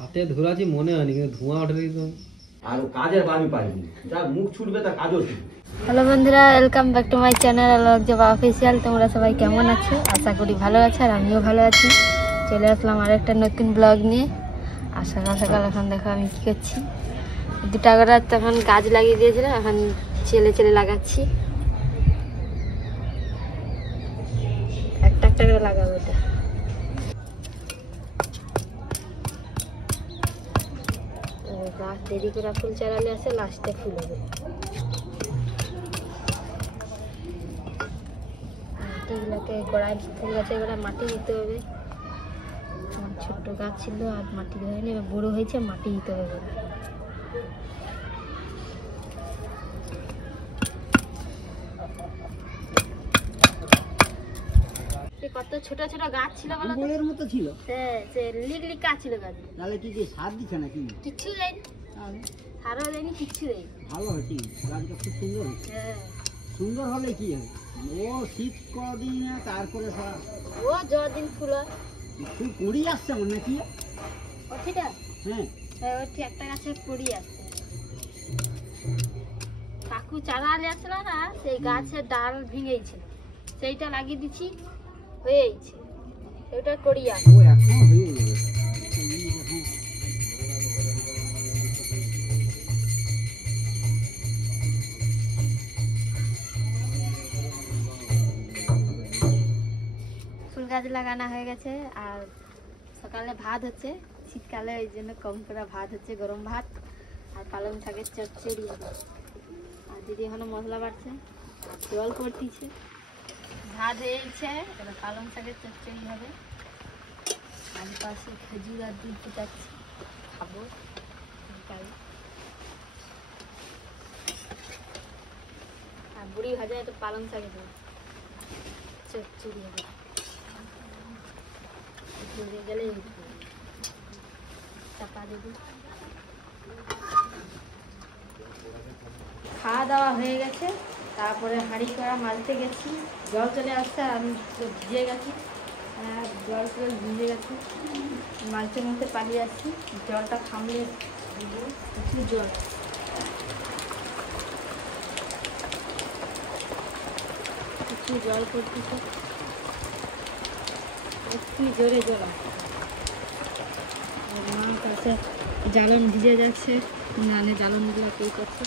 হাতে ধরাছি মনে হয়নি কিন্তু ধোঁয়া ওঠে তো আর কাজের আমি পাইনি যা মুখ ছুটবে তা কাজও ছুটবে। হ্যালো বন্ধুরা, welcome back to my channel Alok Joba official. তোমরা সবাই কেমন আছো? আশা করি ভালো আছো, আর আমিও ভালো আছি। চলে আসলাম আরেকটা নতুন ব্লগ নিয়ে। আর সকাল সকাল এখন দেখো আমি কী করছি। 2 টাকা তখন গাছ লাগিয়ে দিয়েছিলাম, এখন চেলে চেলে লাগাচ্ছি। একটা একটা করে লাগাবো। এটা গাছ দেরি করে ফুল চালালে আসে, লাস্টে ফুল হবে। মাটিগুলোকে গোড়ায় ফুল গাছের গোড়ায় মাটি দিতে হবে। ছোট্ট গাছ ছিল আর মাটি হয়নি, এবার বড়ো হয়েছে, মাটি দিতে হবে। কত ছোট ছোট গাছ ছিল বলো তো, বলের মতো ছিল। হ্যাঁ, সে লিক লিক গাছ ছিল গাছ। তাহলে কি কি সার দিচ্ছে নাকি? কিচ্ছু দেয়নি, সারও দেয়নি, কিচ্ছু দেয়নি। ভালো হয়েছে, গাছটা খুব সুন্দর হয়েছে। হ্যাঁ, সুন্দর হলে কি হবে, ও শীত কদিন তারপরে ও জ্বর দিন ফুল হয়। ফুল কুড়ি আসছে আমার নাকি? ও ঠিক আছে, হ্যাঁ হ্যাঁ, ও ঠিক একটা গাছে পড়ি আসছে। কাকু চারা আলে আসছিল না, সেই গাছের ডাল ভেঙেছিল, সেইটা লাগিয়ে দিচ্ছি, হয়েছে। ওটা করিয়া ও এখন হয়ে যাবে। ফুল গাছ লাগানো হয়ে গেছে। আর সকালে ভাত হচ্ছে, শীতকালে ওই জন্য কম করে ভাত হচ্ছে, গরম ভাত আর পালং শাকের চচ্চড়ি হবে। আর দিদি এখনো মশলা বাড়ছে, জল করতেছে। ভাত হয়েছে, এবার পালং শাকের চচ্চড়ি হবে। আর পাশে খেজুর আর দুধ ফুটাচ্ছি, খাবো বিকালে। আর বুড়ি ভাজা একটু পালং শাকের চচ্চড়ি হবে। গেলে চাপা দেবো। খাওয়া দাওয়া হয়ে গেছে, তারপরে হাঁড়ি করা মারতে গেছি, জল চলে আসছে, আর আমি ভিজে গেছি, জল টল ভিজে গেছি, মাঝে মধ্যে পালিয়ে আসছি। জলটা থামলে প্রচুর জল, প্রচুর জল পড়তেছে, একটু জোরে জল আসছে। মার কাছে জ্বালন ভিজে যাচ্ছে, নানে জ্বালনগুলো কী করছে।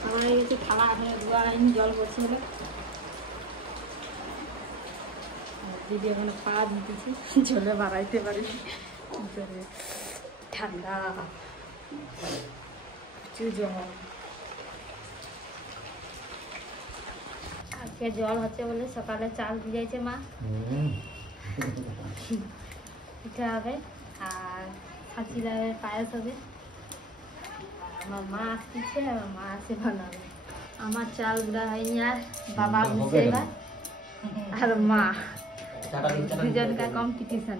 খাওয়া হয়ে গেছে, থালা এখন ধোয়া হয়নি, জল পড়ছে হলো। দিদি এখন পা দিতেছি, জলে বাড়াইতে পারি, জলে ঠান্ডা, প্রচুর জল। আজকে জল হচ্ছে বলে সকালে চাল ভিজাইছে মা, পিঠা হবে আর খাসি লাউয়ের পায়েস হবে। আমার মা আসতেছে, আমার মা আসে বানাবে। আমার চাল গুঁড়া হয়নি, আর বাবা বুঝছে এবার, আর মা, দুজনকার কম্পিটিশন।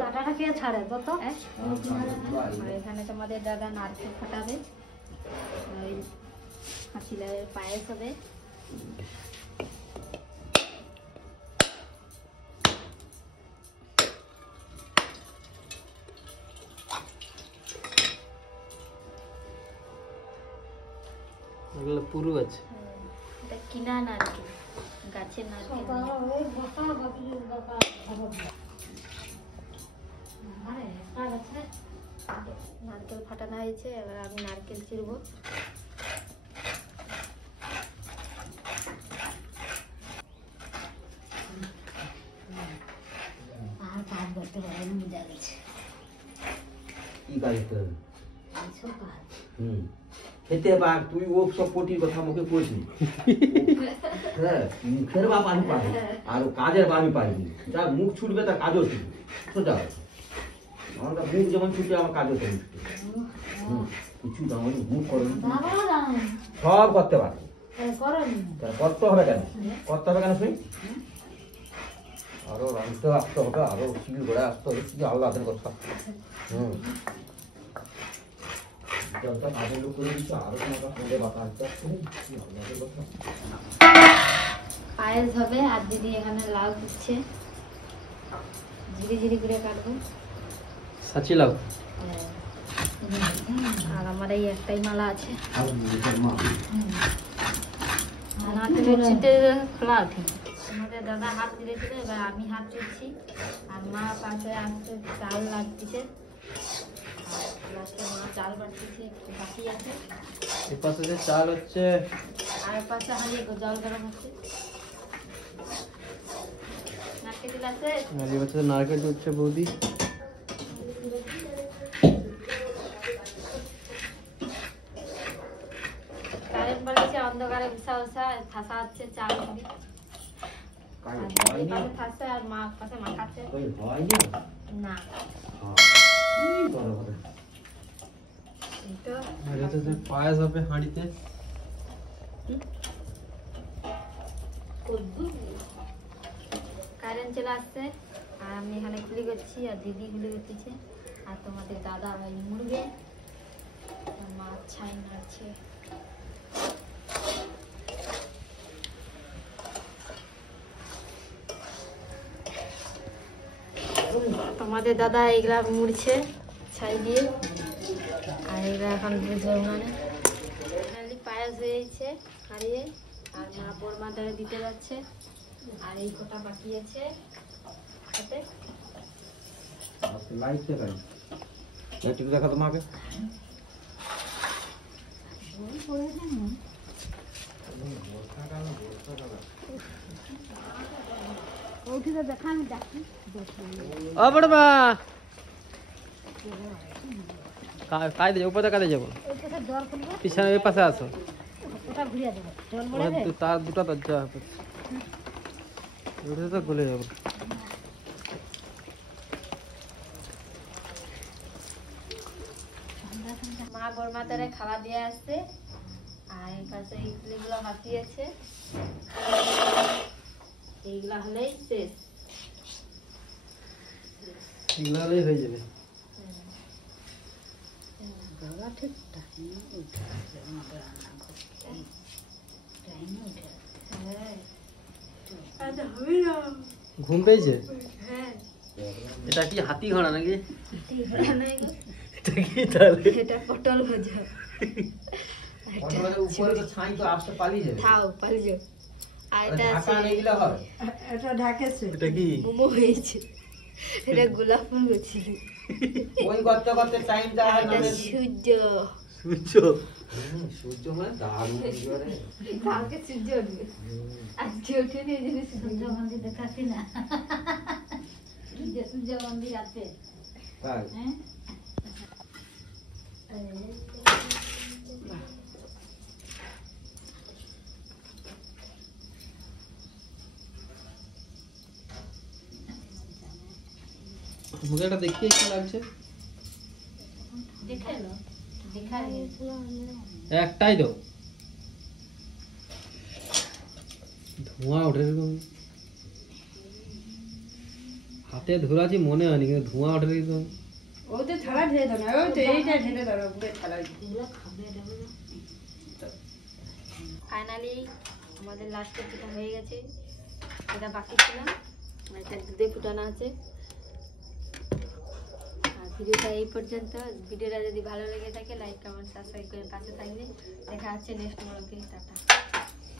টাটাটা কে ছাড়ে কত? এখানে তোমাদের দাদা নারকেল ফাটাবে, ওই খাসি লাউয়ের পায়েস হবে। পুরু আছে, এটা কিনা নারকেল, গাছের নারকেল। নারকেল ফাটানো হয়েছে, এবার আমি নারকেল চিরবো। আর কাজ করতে পারেন, বোঝা গেছে কি কাজ করতে হবে? খেতে পার, তুই ও সব পটির কথা মুখে কইছিস। হ্যাঁ, মুখের বাপ আমি পারি, আর কাজের আমি পারিনি। যা মুখ ছুটবে তা কাজও ছুটবে। সোজা আমার মুখ যেমন ছুটে, আমার কাজও তেমন ছুটে। কিছু আমাদের মুখ করো, সব করতে পারে। করতে হবে কেন? করতে হবে কেন? শুনি, আরো রাঁধতে আসতে হবে, আরো শিল ঘোড়া আসতে হবে, কি আল্লাহের কথা। কাজের লোক করে দিচ্ছে, আরো তোমার বাতা আসতে আসতে কি আল্লাহের কথা। পায়েস হবে, আর দিদি এখানে লাউ দিচ্ছে। ঝিরি ঝিরি করে কাটবো। সাচি লাও আর আমার এই একটাই মালা আছে। আর নিজের মা খোলা ওঠে। আমাদের দাদা হাত দিয়েছিল, এবার আমি হাত দিচ্ছি। আর মা পাশে আসতে চাল লাগতেছে, লাস্টে মা চাল বাড়তেছে, একটু বাকি আছে। এই পাশে যে চাল হচ্ছে, আর পাশে হাঁড়ি জল গরম হচ্ছে। নারকেল তেল আছে? আর এই পাশে নারকেল হচ্ছে বৌদি। কারেন্ট বাড়ছে, অন্ধকারে বসা বসা ঠাসা হচ্ছে চাল গুলি। কাজ আর হয় এই না পাশে ঠাসা আর মা পাশে মাখাচ্ছে। কই হয় না না কি বড় কথা এই তো আর এটা যে পায়েস হবে হাঁড়িতে। কারেন্ট চলে আসছে আর আমি এখানে গুলি করছি আর দিদি গুলি করতেছে। আর তোমাদের দাদা ভাই মুরগে, আর মাছ ছাই নাড়ছে। তোমাদের দাদা এইগুলা মুড়ছে ছাই দিয়ে, আর এইগুলা এখন বুঝবো উনানে। পায়েস হয়ে যাচ্ছে হারিয়ে, আর মা বোরমা দ্বারা দিতে যাচ্ছে। আর এই কটা বাকি আছে সাথে। লাইট দেখাই লাইট দেখা তোমাকে ও বড়মা কাজে যাবো, উপরে কাজে যাবো, পিছনে ওই পাশে আসো। তার দুটো দরজা ওটা তো গলে যাবো। মা বোরমা দ্বারা খাওয়া দিয়ে আসছে। আর এই পাশে ইডলিগুলো ভাসিয়েছে। এইগুলা হলেই শেষ। এগুলো হলেই হয়ে যাবে। ঘুম পেয়েছে? হ্যাঁ, এটা কি হাতি ঘোড়া নাকি? এটা কি তাহলে? এটা পটল ভাজা। উপরে তো ছাই তো আসতে পালিয়ে যাবে খাও পালিয়ে। আর এটা ঢাকা আছে নেই দিলে হয় এটা কি? মোমো হয়েছে। এটা গোলাপ ফুল হয়েছে। ওই করতে করতে টাইমটা আর হয় না এটা বেশি। সূর্য। সূর্য? সূর্য মানে দারুণ করে কালকে সূর্য উঠবে, আজকে ওঠেনি, এই জন্য সূর্য মন্দির দেখাচ্ছি না। সূর্য মন্দির আছে। তাই মুখে একটা দেখিয়ে কি লাগছে? দেখালো দেখাই একটাই তো ধোঁয়া ওঠে এরকম। হাতে ধরাছি মনে হয়নি, কিন্তু ধোঁয়া ওঠে এরকম। ওতে থালা ঢেলে দাও না, ওই তো এইটা ঢেলে দাও না, পুরো থালা। ফাইনালি আমাদের লাস্টের পিঠা হয়ে গেছে। এটা বাকি ছিল, এটা দুধে ফুটানো আছে। আর ভিডিওটা এই পর্যন্ত। ভিডিওটা যদি ভালো লেগে থাকে লাইক কমেন্ট সাবস্ক্রাইব করে পাশে থাকলে দেখা হচ্ছে নেক্সট ব্লগে। টাটা।